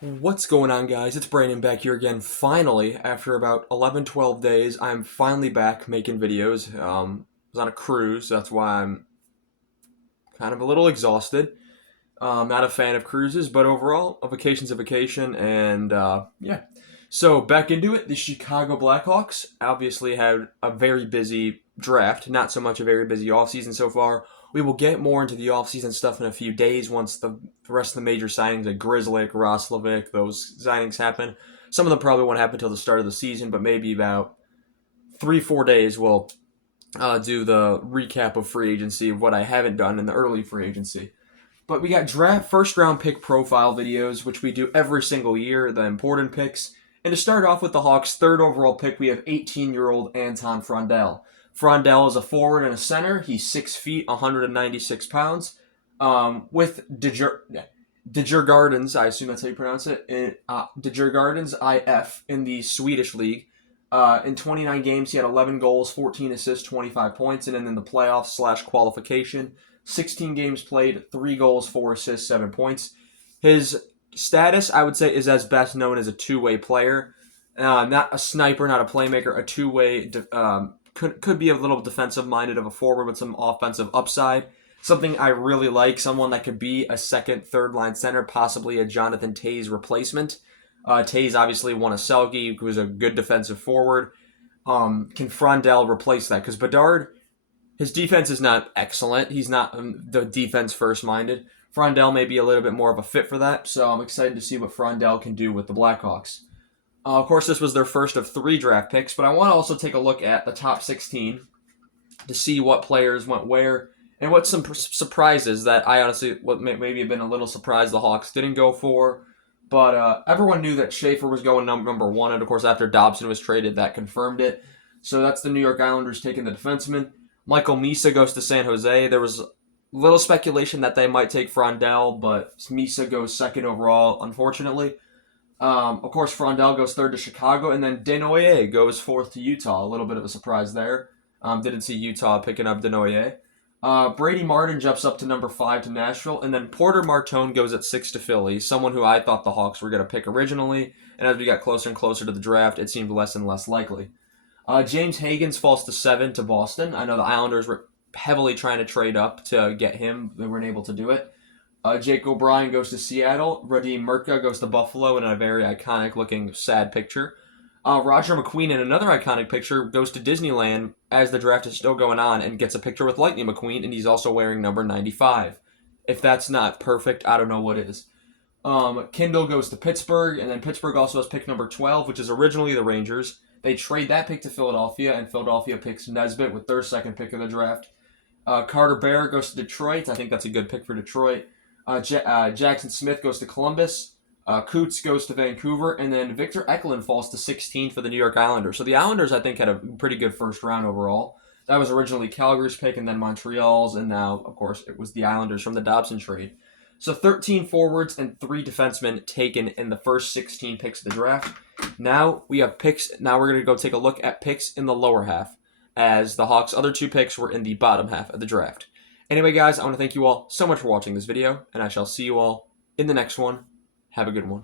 What's going on, guys? It's Brandon back here again. Finally, after about 11, 12 days, I'm finally back making videos. I was on a cruise, that's why I'm kind of a little exhausted. Not a fan of cruises, but overall, a vacation's a vacation, and yeah. So, back into it, the Chicago Blackhawks obviously had a very busy draft, not so much a very busy offseason so far. We will get more into the offseason stuff in a few days once the rest of the major signings like Grizzlick, Roslovic, those signings happen. Some of them probably won't happen until the start of the season, but maybe about 3, 4 days we'll do the recap of free agency of what I haven't done in the early free agency. But we got draft first round pick profile videos, which we do every single year, the important picks. And to start off with the Hawks' third overall pick, we have 18-year-old Anton Frondell. Frondell is a forward and a center. He's 6 feet, 196 pounds. With Gardens, I assume that's how you pronounce it, Gardens IF in the Swedish league. In 29 games, he had 11 goals, 14 assists, 25 points, and then in the playoffs/qualification, 16 games played, 3 goals, 4 assists, 7 points. His status, I would say, is as best known as a two-way player. Not a sniper, not a playmaker, a two-way, could be a little defensive-minded of a forward with some offensive upside. Something I really like, someone that could be a second, third-line center, possibly a Jonathan Toews replacement. Toews obviously won a Selke, who was a good defensive forward. Can Frondell replace that? Because Bedard, his defense is not excellent. He's not the defense first minded. Frondell may be a little bit more of a fit for that, so I'm excited to see what Frondell can do with the Blackhawks. Of course, this was their first of 3 draft picks, but I want to also take a look at the top 16 to see what players went where and what some surprises that I honestly maybe have been a little surprised the Hawks didn't go for. But everyone knew that Schaefer was going number 1, and of course after Dobson was traded, that confirmed it. So that's the New York Islanders taking the defenseman. Michael Misa goes to San Jose. There was little speculation that they might take Frondell, but Misa goes second overall, unfortunately. Of course, Frondell goes third to Chicago, and then Denoyer goes fourth to Utah. A little bit of a surprise there. Didn't see Utah picking up Denoyer. Brady Martin jumps up to number 5 to Nashville, and then Porter Martone goes at 6 to Philly, someone who I thought the Hawks were going to pick originally, and as we got closer and closer to the draft, it seemed less and less likely. James Higgins falls to 7 to Boston. I know the Islanders were heavily trying to trade up to get him. They weren't able to do it. Jake O'Brien goes to Seattle. Radim Murka goes to Buffalo in a very iconic-looking, sad picture. Roger McQueen in another iconic picture goes to Disneyland as the draft is still going on and gets a picture with Lightning McQueen, and he's also wearing number 95. If that's not perfect, I don't know what is. Kindle goes to Pittsburgh, and then Pittsburgh also has pick number 12, which is originally the Rangers. They trade that pick to Philadelphia, and Philadelphia picks Nesbitt with their second pick of the draft. Carter Bear goes to Detroit. I think that's a good pick for Detroit. Jackson Smith goes to Columbus. Coots goes to Vancouver, and then Victor Eklund falls to 16 for the New York Islanders. So the Islanders, I think, had a pretty good first round overall. That was originally Calgary's pick, and then Montreal's, and now, of course, it was the Islanders from the Dobson trade. So 13 forwards and 3 defensemen taken in the first 16 picks of the draft. Now we have picks. Now we're going to go take a look at picks in the lower half, as the Hawks' other 2 picks were in the bottom half of the draft. Anyway, guys, I want to thank you all so much for watching this video, and I shall see you all in the next one. Have a good one.